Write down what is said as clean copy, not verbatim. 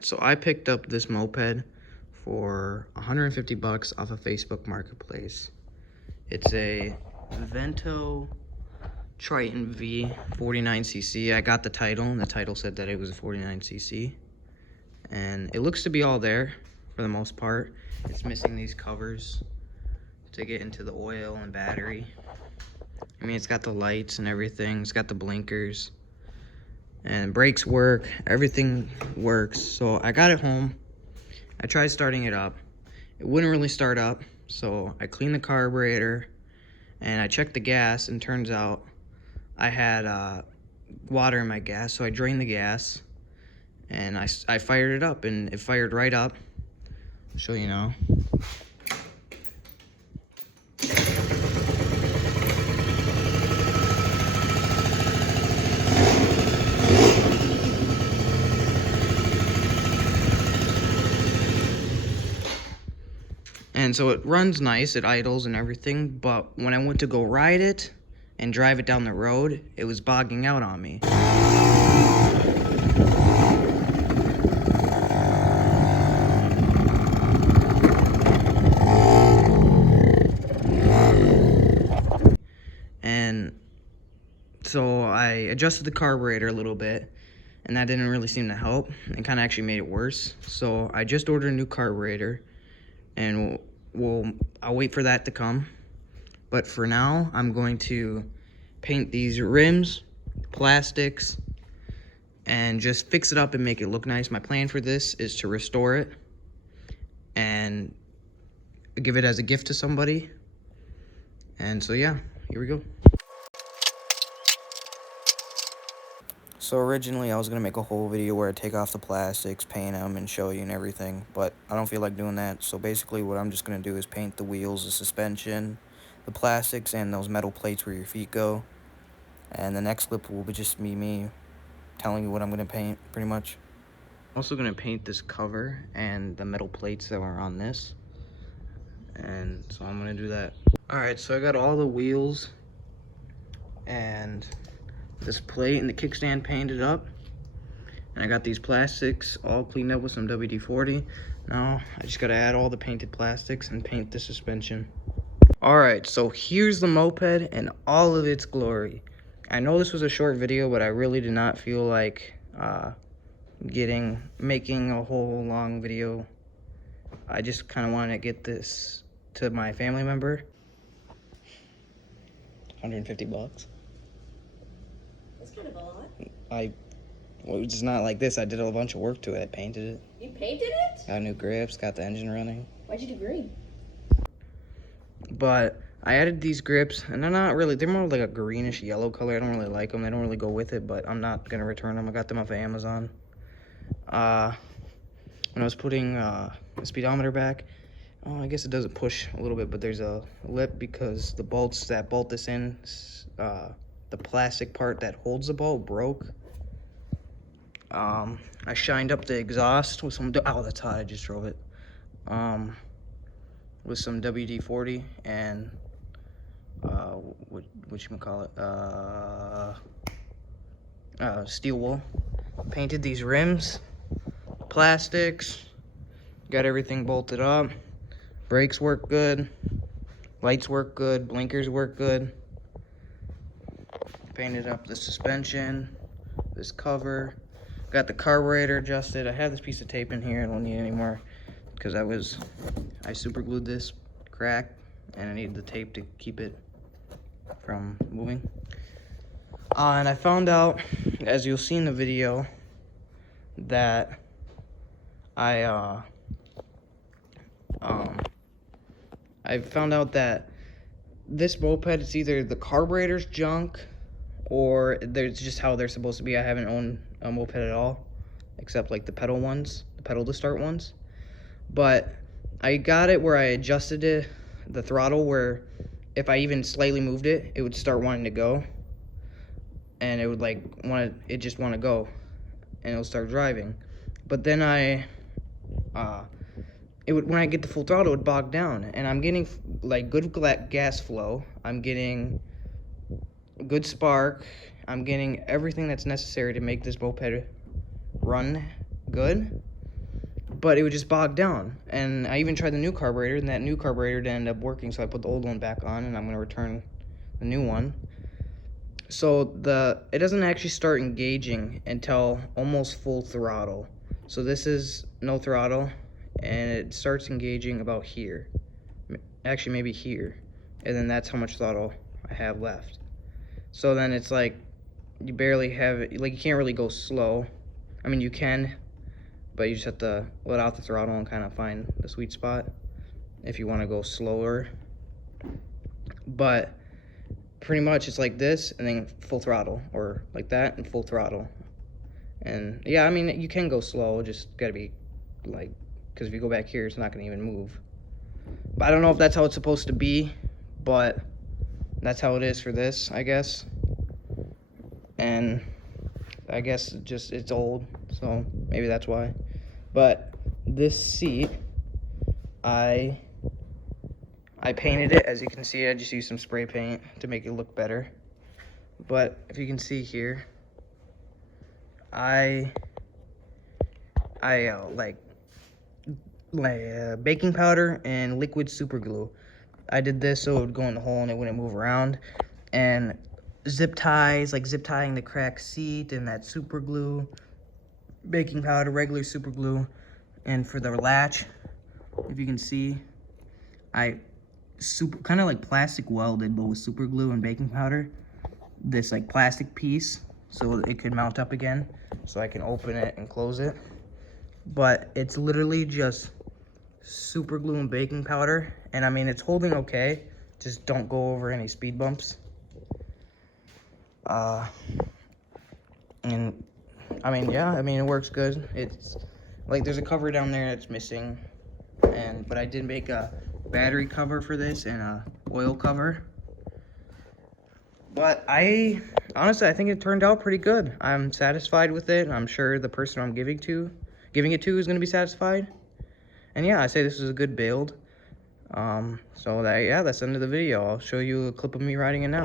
So I picked up this moped for 150 bucks off of Facebook Marketplace. It's a Vento Triton V 49cc. I got the title, and the title said that it was a 49cc. And it looks to be all there for the most part. It's missing these covers to get into the oil and battery. I mean, it's got the lights and everything. It's got the blinkers. And brakes work. Everything works. So I got it home. I tried starting it up. It wouldn't really start up. So I cleaned the carburetor. And I checked the gas. And turns out I had water in my gas. So I drained the gas. And I fired it up. And it fired right up. I'll show you now. And so it runs nice, it idles and everything, but when I went to go ride it and drive it down the road, it was bogging out on me. And so I adjusted the carburetor a little bit, and that didn't really seem to help. It kind of actually made it worse. So I just ordered a new carburetor, and I'll wait for that to come. But for now, I'm going to paint these rims, plastics, and just fix it up and make it look nice. My plan for this is to restore it and give it as a gift to somebody. And so yeah, here we go. So originally I was going to make a whole video where I take off the plastics, paint them, and show you and everything, but I don't feel like doing that. So basically what I'm just going to do is paint the wheels, the suspension, the plastics, and those metal plates where your feet go. And the next clip will be just me telling you what I'm going to paint, pretty much. I'm also going to paint this cover and the metal plates that were on this. And so I'm going to do that. Alright, so I got all the wheels and this plate and the kickstand painted up, and I got these plastics all cleaned up with some WD-40. Now I just gotta add all the painted plastics and paint the suspension. Alright, so here's the moped in all of its glory. I know this was a short video, but I really did not feel like making a whole long video. I just kind of wanted to get this to my family member. 150 bucks. That's kind of a lot. Well, it's not like this. I did a bunch of work to it. I painted it. You painted it? Got new grips, got the engine running. Why'd you do green? But I added these grips, and they're more like a greenish yellow color. I don't really like them. They don't really go with it, but I'm not going to return them. I got them off of Amazon. When I was putting the speedometer back, I guess it doesn't push a little bit, but there's a lip because the bolts that bolt this in, the plastic part that holds the bolt broke. I shined up the exhaust with some, oh, that's hot, I just drove it. With some WD-40 and, whatchamacallit, steel wool. Painted these rims, plastics, got everything bolted up. Brakes work good, lights work good, blinkers work good. Painted up the suspension, this cover. Got the carburetor adjusted. I have this piece of tape in here. I don't need it anymore because I super glued this crack and I needed the tape to keep it from moving. And I found out, as you'll see in the video, that I found out that this moped, it's either the carburetor's junk or there's just how they're supposed to be. I haven't owned a moped at all, except like the pedal ones, the pedal to start ones. But I got it where I adjusted it, the throttle, where if I even slightly moved it, it would start wanting to go. And it would like just want to go, and it'll start driving. But then when I get the full throttle, it would bog down, and I'm getting like good gas flow. I'm getting good spark. I'm getting everything that's necessary to make this moped run good. but it would just bog down. And I even tried the new carburetor, and that new carburetor didn't end up working, so I put the old one back on, and I'm going to return the new one. So it doesn't actually start engaging until almost full throttle. So this is no throttle, and it starts engaging about here. Actually, maybe here. And then that's how much throttle I have left. So then it's like, you barely have it, like you can't really go slow. I mean, you can, but you just have to let out the throttle and kind of find the sweet spot if you want to go slower. But pretty much it's like this and then full throttle, or like that and full throttle. And yeah, I mean, you can go slow, just gotta be like, because if you go back here, it's not gonna even move. But I don't know if that's how it's supposed to be, but that's how it is for this, I guess. And I guess just it's old, so maybe that's why. But this seat, I painted it. As you can see, I just used some spray paint to make it look better. But if you can see here, I like baking powder and liquid super glue. I did this so it would go in the hole and it wouldn't move around. And zip ties, like zip tying the cracked seat, and that super glue, baking powder, regular super glue. And for the latch, if you can see, I kind of like plastic welded, but with super glue and baking powder, this like plastic piece so it could mount up again, so I can open it and close it. But it's literally just super glue and baking powder, and I mean, it's holding okay, just don't go over any speed bumps. And I mean, yeah, I mean, it works good. It's like there's a cover down there that's missing, but I did make a battery cover for this and a oil cover. But honestly, I think it turned out pretty good. I'm satisfied with it. I'm sure the person I'm giving it to is going to be satisfied. And yeah, I say this is a good build. So that's the end of the video. I'll show you a clip of me riding it now.